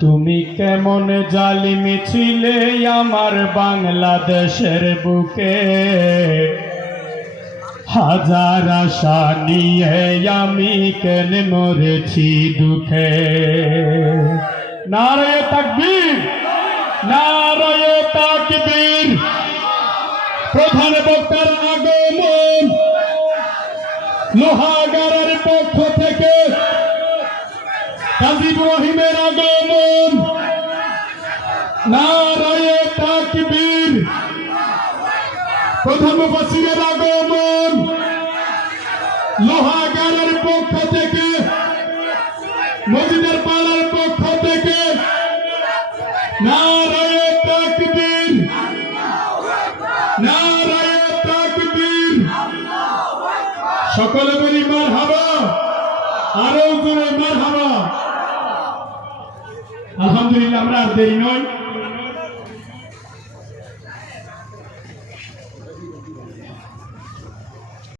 তুমি কেমন জালিমি ছিলে আমার বাংলাদেশের বুকে, হাজার আশা নিয়ে আমি কেন মরেছি দুঃখে। নারায়ে তাকবীর, নারায়ে তাকবীর। প্রধান বক্তার আগমন, লোহাগাড়ার পক্ষ থেকে কাজী ইব্রাহিমের আগমন। নারায়ে তাকবীর। প্রধান মুফাসসিরের আগমন, লোহাগাড়ার পক্ষ থেকে, মসজিদের পাড়ার পক্ষ থেকে। নারায়ে তাকবীর, নারায়ে তাকবীর। সকলে বলি মারহাবা, আরো জোরে মারহাবা। আলহামদুলিল্লাহ, আমরা আর দেরি নয়।